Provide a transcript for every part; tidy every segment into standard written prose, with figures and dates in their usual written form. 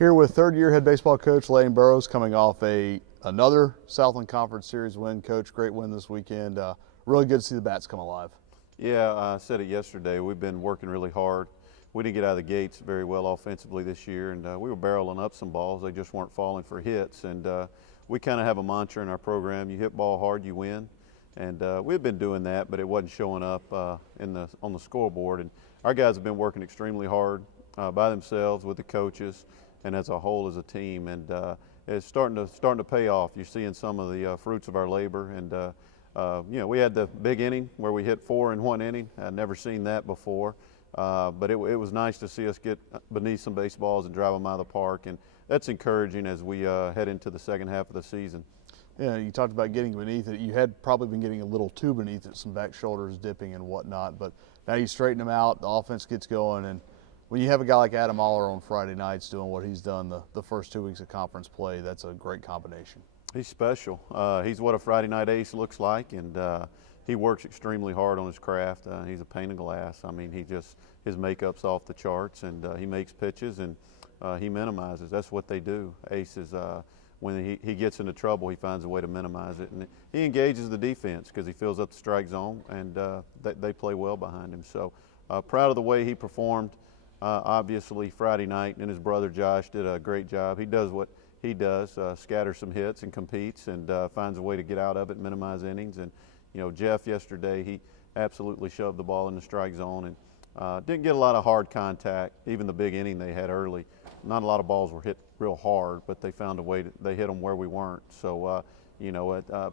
Here with third-year head baseball coach Lane Burroughs, coming off another Southland Conference Series win. Coach, great win this weekend. Really good to see the bats come alive. Yeah, I said it yesterday. We've been working really hard. We didn't get out of the gates very well offensively this year, and we were barreling up some balls. They just weren't falling for hits. And we kind of have a mantra in our program: you hit ball hard, you win. And we've been doing that, but it wasn't showing up on the scoreboard. And our guys have been working extremely hard by themselves with the coaches and as a whole as a team. And it's starting to pay off. You're seeing some of the fruits of our labor. And we had the big inning where we hit 4 in 1 inning. I'd never seen that before. But it was nice to see us get beneath some baseballs and drive them out of the park. And that's encouraging as we head into the second half of the season. Yeah, you talked about getting beneath it. You had probably been getting a little too beneath it, some back shoulders dipping and whatnot. But now you straighten them out, the offense gets going. And when you have a guy like Adam Aller on Friday nights doing what he's done the first 2 weeks of conference play, that's a great combination. He's special. He's what a Friday night ace looks like, and he works extremely hard on his craft. He's a pane of glass. I mean, his makeup's off the charts, and he makes pitches and he minimizes. That's what they do. Aces, when he gets into trouble, he finds a way to minimize it, and he engages the defense because he fills up the strike zone, and they play well behind him. So proud of the way he performed. Obviously, Friday night, and his brother Josh did a great job. He does what he does, scatters some hits and competes and finds a way to get out of it, minimize innings. And Jeff yesterday, he absolutely shoved the ball in the strike zone and didn't get a lot of hard contact. Even the big inning they had early, not a lot of balls were hit real hard, but they found a way they hit them where we weren't. So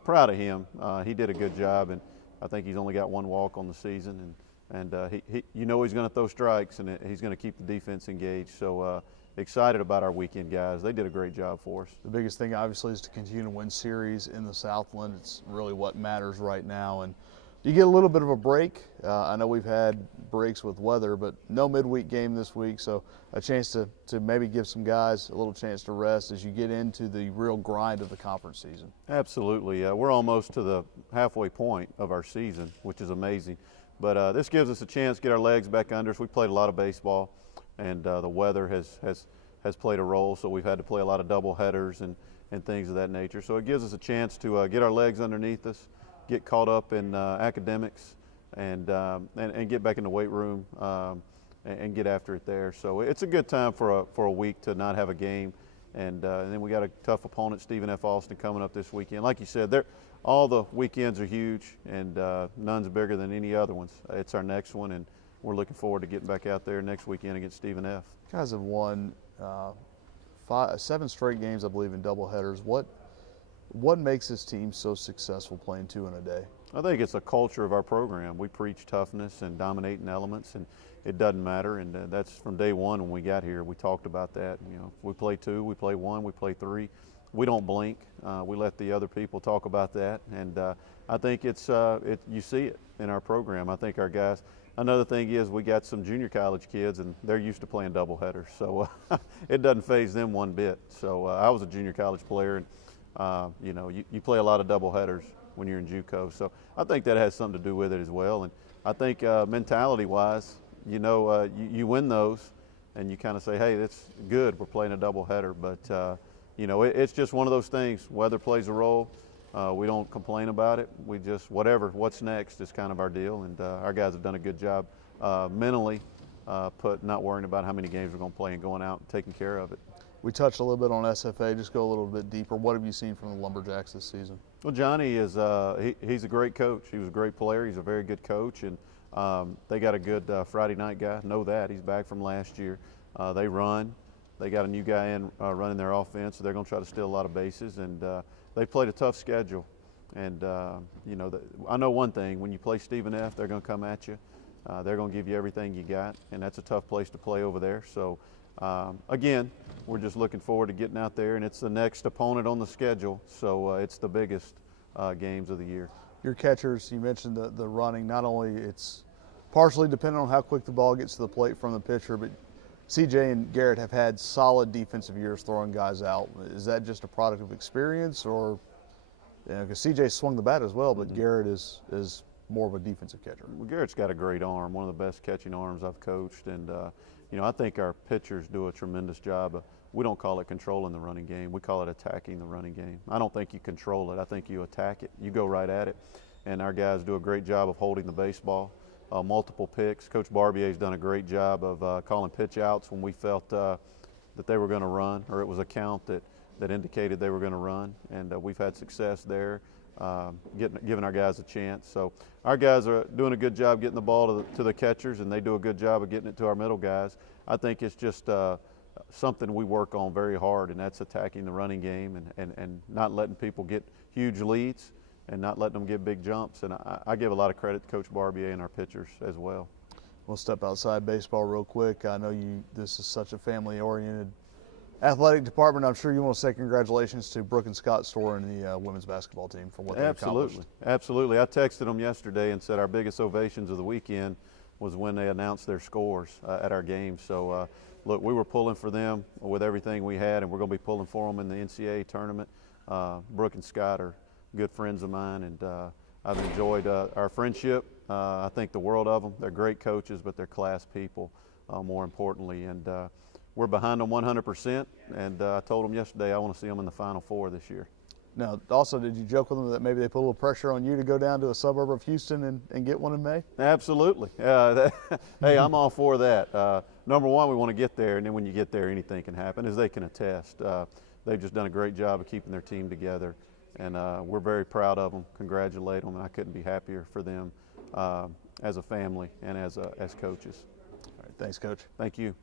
proud of him. He did a good job, and I think he's only got 1 walk on the season. And he's going to throw strikes, and he's going to keep the defense engaged. So excited about our weekend guys. They did a great job for us. The biggest thing, obviously, is to continue to win series in the Southland. It's really what matters right now. And you get a little bit of a break. I know we've had breaks with weather, but no midweek game this week, so a chance to maybe give some guys a little chance to rest as you get into the real grind of the conference season. Absolutely. We're almost to the halfway point of our season, which is amazing. But this gives us a chance to get our legs back under us. We played a lot of baseball, and the weather has played a role, so we've had to play a lot of double headers and things of that nature. So it gives us a chance to get our legs underneath us, get caught up in academics, and get back in the weight room and get after it there. So it's a good time for a week to not have a game. And then we got a tough opponent, Stephen F. Austin, coming up this weekend. Like you said, all the weekends are huge, and none's bigger than any other ones. It's our next one, and we're looking forward to getting back out there next weekend against Stephen F. You guys have won 7 straight games, I believe, in doubleheaders. What makes this team so successful playing 2 in a day? I think it's a culture of our program. We preach toughness and dominating elements, and it doesn't matter. And that's from day one when we got here. We talked about that. We play 2, we play 1, we play 3. We don't blink. We let the other people talk about that, and I think you see it in our program. I think our guys. Another thing is we got some junior college kids, and they're used to playing doubleheaders, so it doesn't faze them one bit. So I was a junior college player, and you play a lot of doubleheaders when you're in JUCO. So I think that has something to do with it as well. And I think mentality-wise, you win those, and you kind of say, hey, that's good. We're playing a doubleheader, but it's just one of those things. Weather plays a role. We don't complain about it. We just, what's next is kind of our deal. And our guys have done a good job mentally, not worrying about how many games we're going to play and going out and taking care of it. We touched a little bit on SFA. Just go a little bit deeper. What have you seen from the Lumberjacks this season? Well, Johnny is he's a great coach. He was a great player. He's a very good coach. And they got a good Friday night guy. Know that. He's back from last year. They run. They got a new guy in running their offense, so they're going to try to steal a lot of bases. And they played a tough schedule. And, I know one thing. When you play Stephen F., they're going to come at you. They're going to give you everything you got, and that's a tough place to play over there. So, again, we're just looking forward to getting out there, and it's the next opponent on the schedule, so it's the biggest games of the year. Your catchers, you mentioned the running. Not only it's partially dependent on how quick the ball gets to the plate from the pitcher, but CJ and Garrett have had solid defensive years throwing guys out. Is that just a product of experience, or because CJ swung the bat as well, but Garrett is more of a defensive catcher? Well, Garrett's got a great arm, one of the best catching arms I've coached, and you know, I think our pitchers do a tremendous job. We don't call it controlling the running game. We call it attacking the running game. I don't think you control it. I think you attack it. You go right at it. And our guys do a great job of holding the baseball. Multiple picks. Coach Barbier's done a great job of calling pitch outs when we felt that they were going to run, or it was a count that indicated they were going to run. And we've had success there, giving our guys a chance. So our guys are doing a good job getting the ball to the catchers, and they do a good job of getting it to our middle guys. I think it's just something we work on very hard, and that's attacking the running game and not letting people get huge leads and not letting them get big jumps. And I give a lot of credit to Coach Barbier and our pitchers as well. We'll step outside baseball real quick. I know this is such a family-oriented athletic department. I'm sure you want to say congratulations to Brooke and Scott Store and the women's basketball team for what they accomplished. Absolutely. I texted them yesterday and said our biggest ovations of the weekend was when they announced their scores at our game. So, look, we were pulling for them with everything we had, and we're going to be pulling for them in the NCAA tournament. Brooke and Scott are good friends of mine, and I've enjoyed our friendship. I think the world of them. They're great coaches, but they're class people, more importantly. And we're behind them 100%, and I told them yesterday I want to see them in the Final Four this year. Now, also, did you joke with them that maybe they put a little pressure on you to go down to a suburb of Houston and get one in May? Absolutely. Hey, I'm all for that. Number one, we want to get there, and then when you get there, anything can happen, as they can attest. They've just done a great job of keeping their team together, and we're very proud of them, congratulate them, and I couldn't be happier for them as a family and as coaches. All right, thanks, Coach. Thank you.